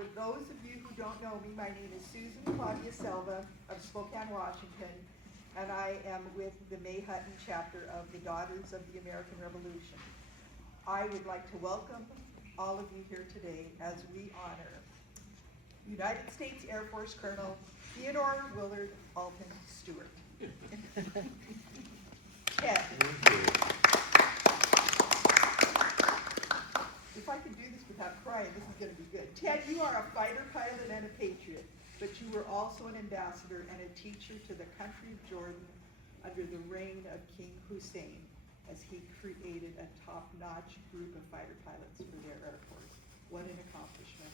for those of you who don't know me, my name is Susan Claudia Selva of Spokane, Washington, and I am with the May Hutton chapter of the Daughters of the American Revolution. I would like to welcome all of you here today as we honor United States Air Force Colonel Theodore Willard Alton Stuart. Ted. If I can do this without crying, this is going to be good. Ted, you are a fighter pilot and a patriot, but you were also an ambassador and a teacher to the country of Jordan under the reign of King Hussein, as he created a top-notch group of fighter pilots for their Air Force. What an accomplishment.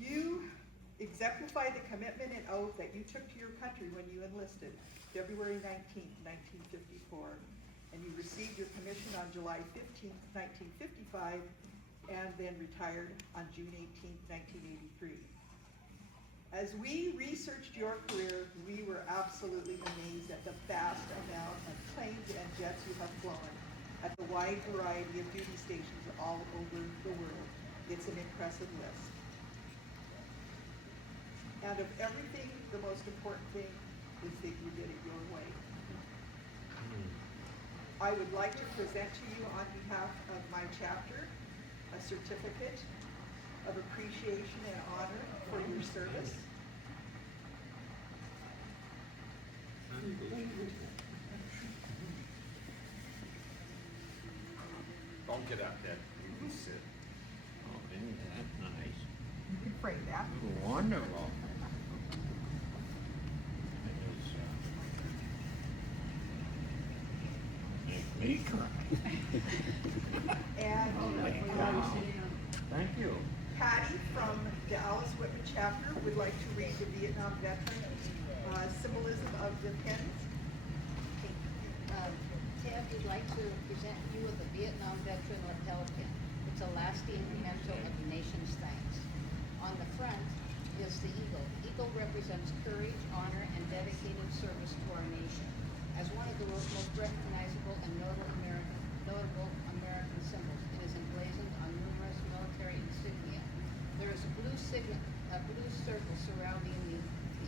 You exemplify the commitment and oath that you took to your country when you enlisted, February 19th, 1954. And you received your commission on July 15th, 1955, and then retired on June 18th, 1983. As we researched your career, we were absolutely amazed at the vast amount of planes and jets you have flown at the wide variety of duty stations all over the world. It's an impressive list. And of everything, the most important thing is that you did it your way. I would like to present to you on behalf of my chapter a certificate of appreciation and honor for your service. Don't get up, Dad. You can sit. Oh, isn't that nice? You can frame that. Wonderful. Make me cry. And Thank you. Patty from the Alice Whitman chapter would like to read the Vietnam veteran symbolism of the pins. Ted would like to present you with the Vietnam Veteran lapel pin. It's a lasting memento of the nation's thanks. On the front is the eagle. Eagle represents courage, honor, and dedicated service to our nation. As one of the most recognizable and notable American symbols, it is emblazoned on numerous military insignia. There is a blue circle surrounding the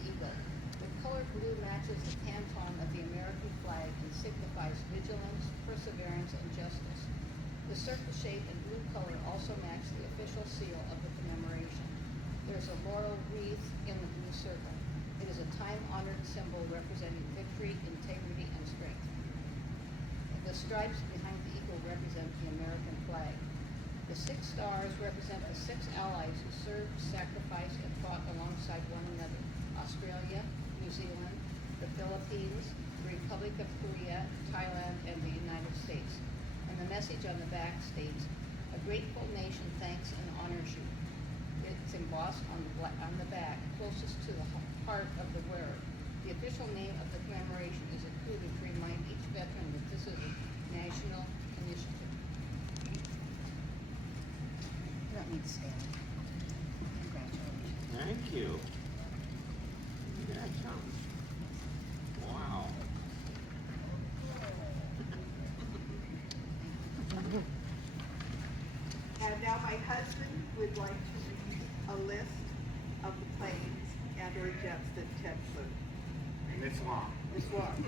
eagle. The color blue matches the Pantone of the American flag and signifies vigilance, perseverance, and justice. The circle shape and blue color also match the official seal of the commemoration. There is a laurel wreath in the blue circle. It is a time-honored symbol representing victory, integrity, and strength. The stripes behind the eagle represent the American flag. The 6 stars represent the 6 allies who served, sacrificed, and fought alongside one another: Australia, New Zealand, the Philippines, the Republic of Korea, Thailand, and the United States. And the message on the back states, "A grateful nation thanks and honors you." It's embossed on the back, closest to the heart of the wearer. The official name of the commemoration is included to remind each veteran that this is a national initiative. You don't need to stand. Congratulations. Thank you. That sounds, wow. And now my husband would like to read a list of the planes and or jets that Ted flew. And it's long. It's long.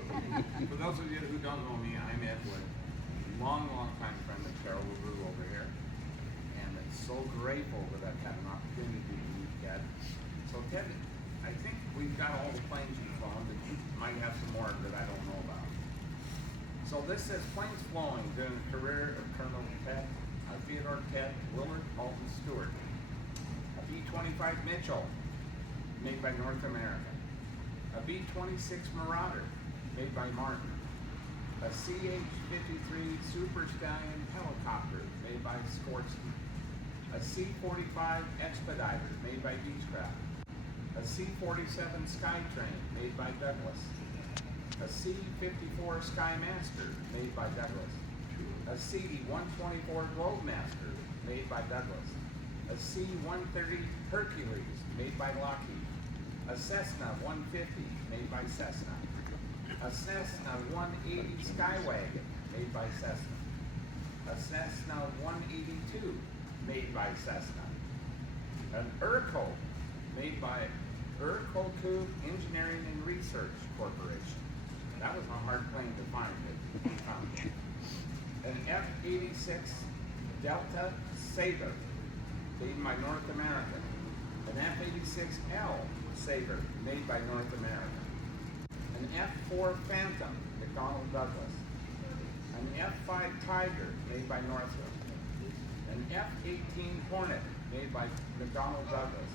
For those of you who don't know me, I'm Edward. Long time friend of Carol LaRue over here. And it's so grateful that I've had an opportunity to meet Ted. So Ted, I think we've got all the planes you've flown, but you might have some more that I don't know about. So this says planes flowing during the career of Colonel Theodore Willard Alton Stuart. A B-25 Mitchell, made by North America. A B-26 Marauder, made by Martin. A CH-53 Super Stallion helicopter, made by Skorsky. A C-45 Expediter, made by Beechcraft. A C-47 Skytrain, made by Douglas. A C-54 Skymaster, made by Douglas. A C-124 Globemaster, made by Douglas. A C-130 Hercules, made by Lockheed. A Cessna 150, made by Cessna. A Cessna 180 Skywagon, made by Cessna. A Cessna 182, made by Cessna. An Urco made by Urkoku Engineering and Research Corporation. That was a hard plane to find, but we found it. An F-86 Delta Sabre, made by North America. An F-86L Sabre, made by North America. An F-4 Phantom, McDonnell Douglas. An F-5 Tiger, made by Northrop. An F-18 Hornet, made by McDonnell Douglas.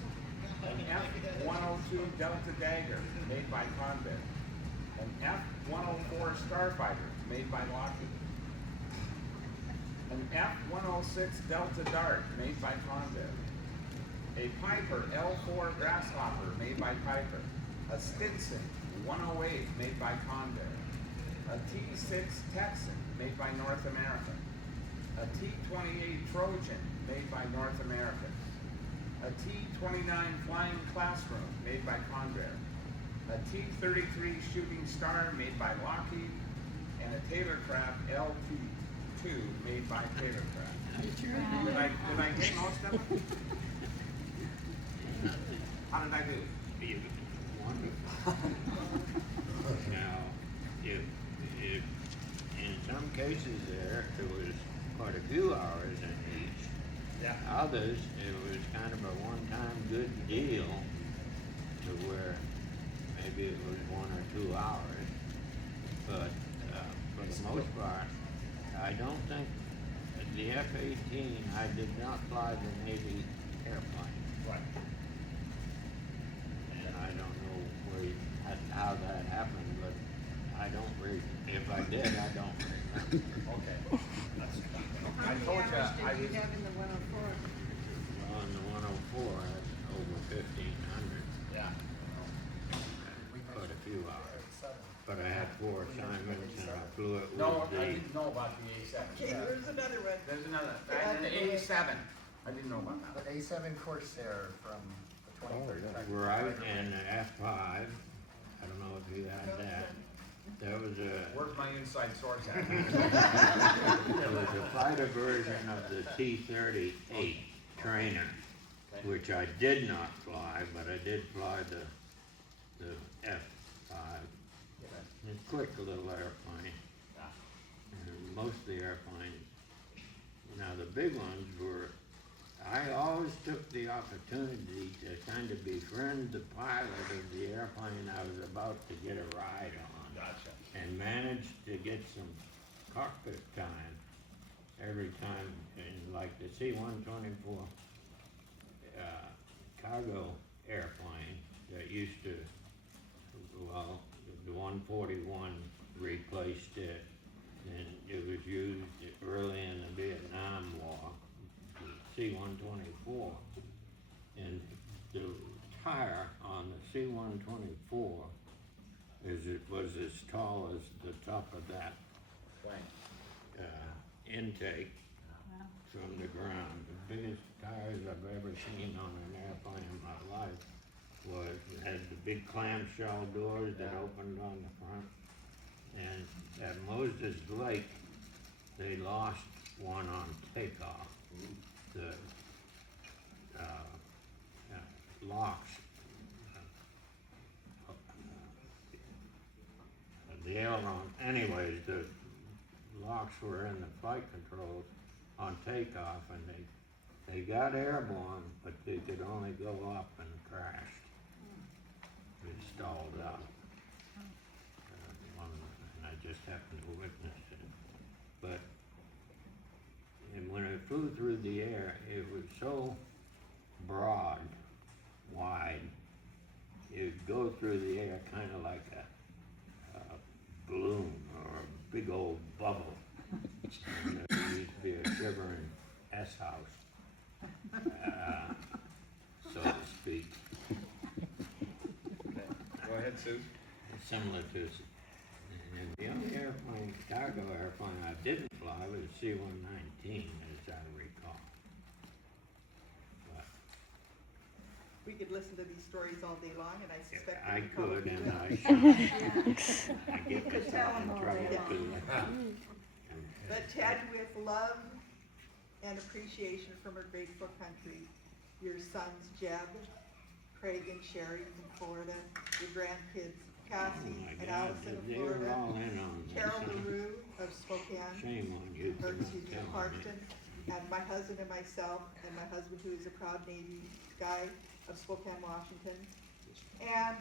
An F-102 Delta Dagger, made by Convair. An F-104 Starfighter, made by Lockheed. An F-106 Delta Dart, made by Convair. A Piper L-4 Grasshopper, made by Piper. A Stinson 108, made by Convair. A T-6 Texan, made by North America. A T-28 Trojan, made by North America. A T-29 Flying Classroom, made by Convair. A T-33 Shooting Star, made by Lockheed. And a Taylorcraft LT-2, made by Taylorcraft. Did I get most of them? How did I do? Wonderful. Now, if in some cases there was quite a few hours in each. Yeah. Others, it was kind of a one-time good deal to where maybe it was 1 or 2 hours. But for the most part, I don't think the F-18, I did not fly the Navy airplane. Right. And I don't know how that happened, but I don't if I did, I don't remember. Okay. How I many told hours you, I did you just, have in the 104? Well, in the 104, that's over 1,500. yeah. Quite a few hours. But I had 4 assignments and I flew it with No, the... I didn't know about the A7. Okay, there's another one. There's another, and an A7. I didn't know about that. The A7 Corsair from the 23rd. Right, and the F5, I don't know if you had that. There was Where's my inside source at? there was a fighter version of the T-38 trainer, which I did not fly, but I did fly the F5. It's a quick little airplane. And most of the airplanes, now the big ones were, I always took the opportunity to kind of befriend the pilot of the airplane I was about to get a ride on. Gotcha. And managed to get some cockpit time every time, in like the C-124 cargo airplane that used to, well, the 141 replaced it, and it was used early in the Vietnam War, the C-124, and the tire on the C-124 it was as tall as the top of that intake from the ground. The biggest tires I've ever seen on an airplane in my life had the big clamshell doors that opened on the front. And at Moses Lake, they lost one on takeoff. The locks, the aileron, anyways, the locks were in the flight controls on takeoff, and they got airborne, but they could only go up and crashed. They stalled out. And I just happened to witness it. But and when it flew through the air, it was so broad, wide, it would go through the air kind of like a balloon or a big old bubble. And there used to be a shivering S-house, so to speak. Go ahead, Sue. Similar to, and the only airplane, cargo airplane I didn't fly was C-119, as I recall. But We could listen to these stories all day long, and I suspect that I we probably could, and will. I should. I get myself in trouble too. But Ted, with love and appreciation from a grateful country, your sons Jeb, Craig and Sherry from Florida, your grandkids Cassie Oh my and God, Allison of they were Florida, all in on this. Carol LaRue of Spokane, Shame on you or for not excuse me, telling me. Clarkton, and my husband and myself, and my husband who is a proud Navy guy of Spokane, Washington. And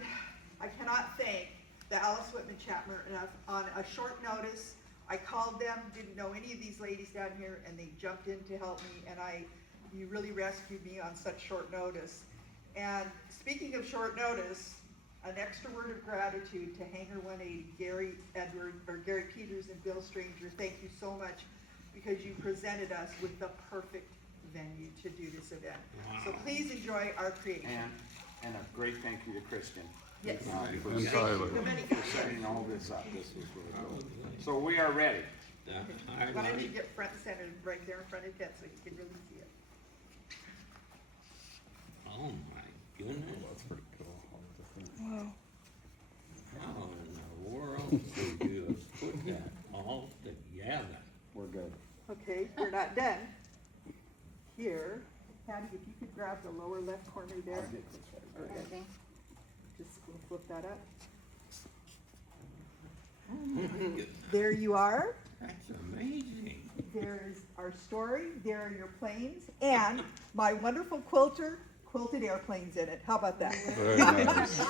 I cannot thank the Alice Whitman chapter enough. On a short notice, I called them, didn't know any of these ladies down here, and they jumped in to help me, and you really rescued me on such short notice. And speaking of short notice, an extra word of gratitude to Hangar 180, Gary Peters and Bill Stranger. Thank you so much, because you presented us with the perfect venue to do this event. So please enjoy our creation. And a great thank you to Christian. Yes. For And Tyler. setting all this up. This was really cool. So we are ready. The Why don't you highlight, get front and center right there in front of Ted so you can really see it. oh my goodness, That's pretty cool. how in the world did you put that all together? We're good. Okay, we're not done. Here, Patty, if you could grab the lower left corner there. Okay, Okay. just flip that up. There you are. That's amazing. There's our story, there are your planes, and my wonderful quilter quilted airplanes in it. How about that? Very nice.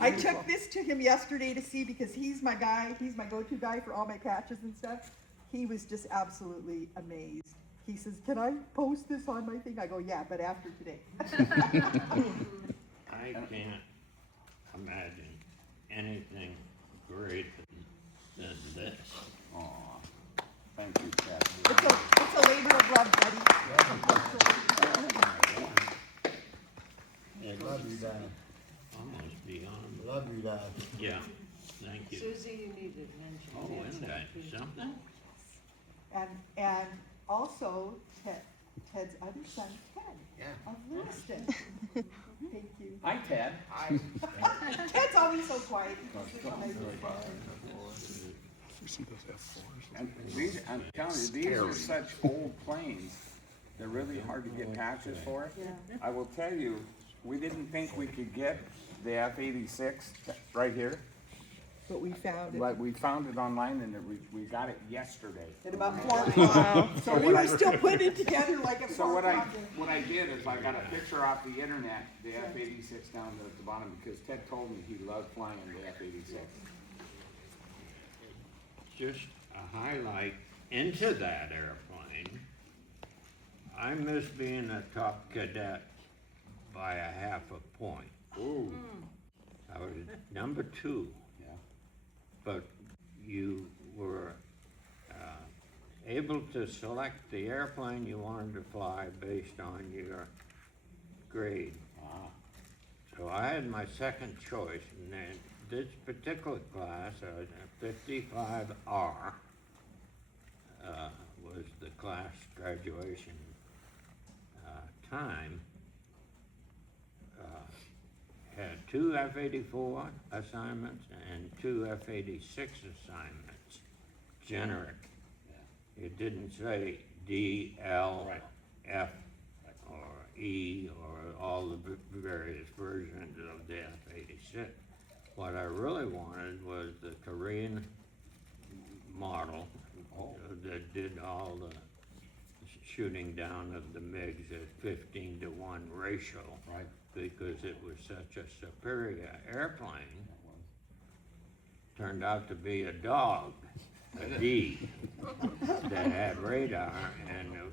I took this to him yesterday to see, because he's my guy, he's my go-to guy for all my patches and stuff. He was just absolutely amazed. He says, "Can I post this on my thing?" I go, "Yeah, but after today." I can't imagine anything greater than this. Aw, thank you, Chad. It's a labor of love, buddy. It Love was you, Dad. almost beyond, Love you, Dad. yeah, thank you. Susie, you needed mention. Oh, isn't that something? And also Ted's other son, Ted, Yeah. of Lewiston. Thank you. Hi, Ted. Ted's always so quiet. And these, I'm telling you, these are such old planes. They're really hard to get patches for. Yeah. I will tell you, we didn't think we could get the F-86 right here, But we found it but we found it online and we got it yesterday. at about 4 o'clock. So we were still putting it together like at So 4 what o'clock. I did is I got a picture off the internet, the F-86 down at the bottom, because Ted told me he loved flying the F-86. Just a highlight into that airplane. I missed being a top cadet by a half a point. Ooh. I was number 2, Yeah. but you were able to select the airplane you wanted to fly based on your grade. Ah. So I had my second choice, and then this particular class, a 55R, was the class graduation time. Had 2 F-84 assignments and 2 F-86 assignments, generic. It didn't say D, L, Right. F, or E, or all the various versions of the F-86. What I really wanted was the Korean model that did all the shooting down of the MiGs at 15-to-1 ratio. Right. Because it was such a superior airplane. Turned out to be a dog, a D, that had radar, and it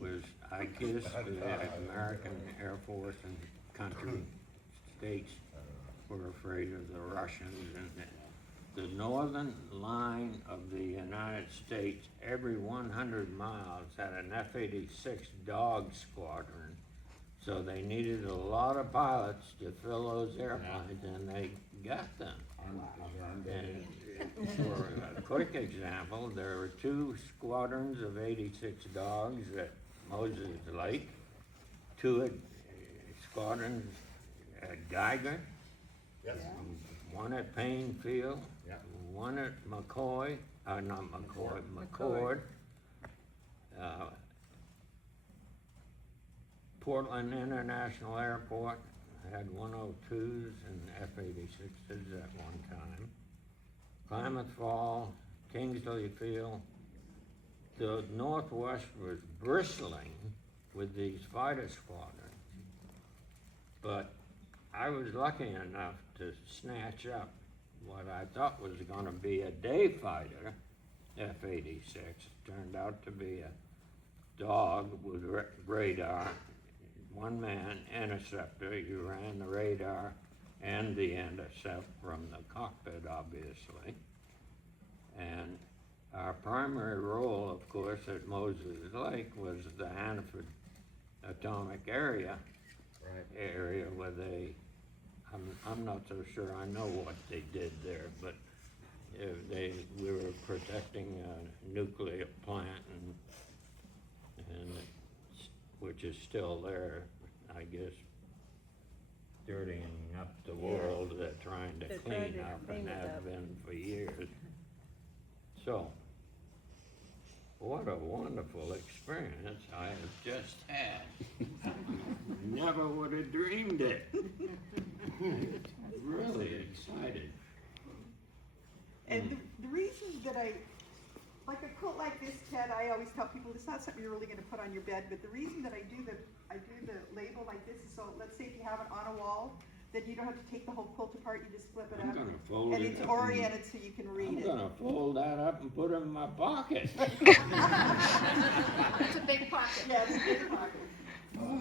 was, I guess, the American Air Force and country states were afraid of the Russians, and the northern line of the United States, every 100 miles had an F-86 dog squadron. So they needed a lot of pilots to fill those airplanes, and they got them. And for a quick example, there were 2 squadrons of 86 dogs at Moses Lake, 2 squadrons at Geiger, Yes. 1 at Payne Field, Yeah. 1 at McCoy, not McCoy, McCord. Portland International Airport had 102s and F-86s at one time. Klamath Fall, Kingsley Field. The Northwest was bristling with these fighter squadrons. But I was lucky enough to snatch up what I thought was gonna be a day fighter, F-86. Turned out to be a dog with radar, one man interceptor. You ran the radar and the intercept from the cockpit, obviously. And our primary role, of course, at Moses Lake was the Hanford Atomic Area where I'm not so sure I know what they did there, but we were protecting a nuclear plant and which is still there, I guess, dirtying up the world. They're trying to clean up and have been for years. So, what a wonderful experience I have just had. Never would have dreamed it. Really excited. And the reason that like a quilt like this, Ted, I always tell people it's not something you're really gonna put on your bed, but the reason that I do the label like this is so, let's say if you have it on a wall, then you don't have to take the whole quilt apart, you just flip it I'm up. gonna fold And it it's up oriented so you can read I'm it. gonna fold that up and put it in my pocket. It's a big pocket. Yeah, it's a big pocket.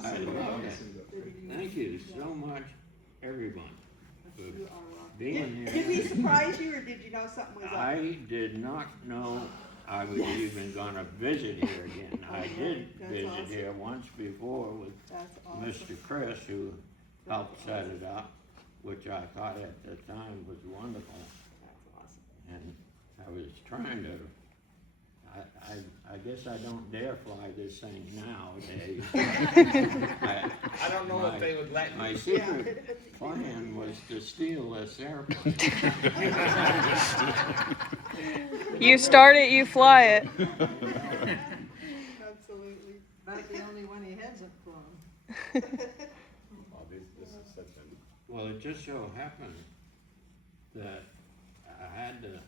I love it. Thank you so much, everyone, for being Did we here. surprise you, or did you know something was up? I did not know I was even gonna visit here again. I did That's visit awesome. here once before with That's awesome. Mr. Chris, who helped set it up, which I thought at the time was wonderful. That's awesome. And I was trying to, I guess I don't dare fly this thing nowadays. I don't know if they would let My you. secret plan was to steal this airplane. You start it, you fly it. Absolutely. About the only one he hasn't flown. Well, this is such an. Well, it just so happened that I had to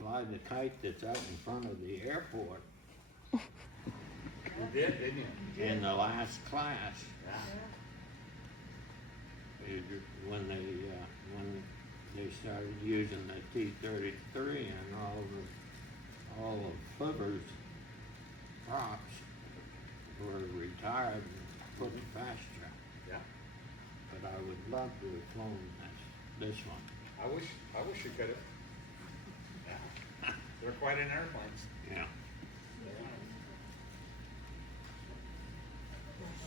fly the kite that's out in front of the airport You did, didn't you? in the last class. Yeah. When they started using the T-33 and all the Flivers props were retired and put in fast track. Yeah. But I would love to have flown this one. I wish you could have. Yeah. They're quite in airplanes. Yeah.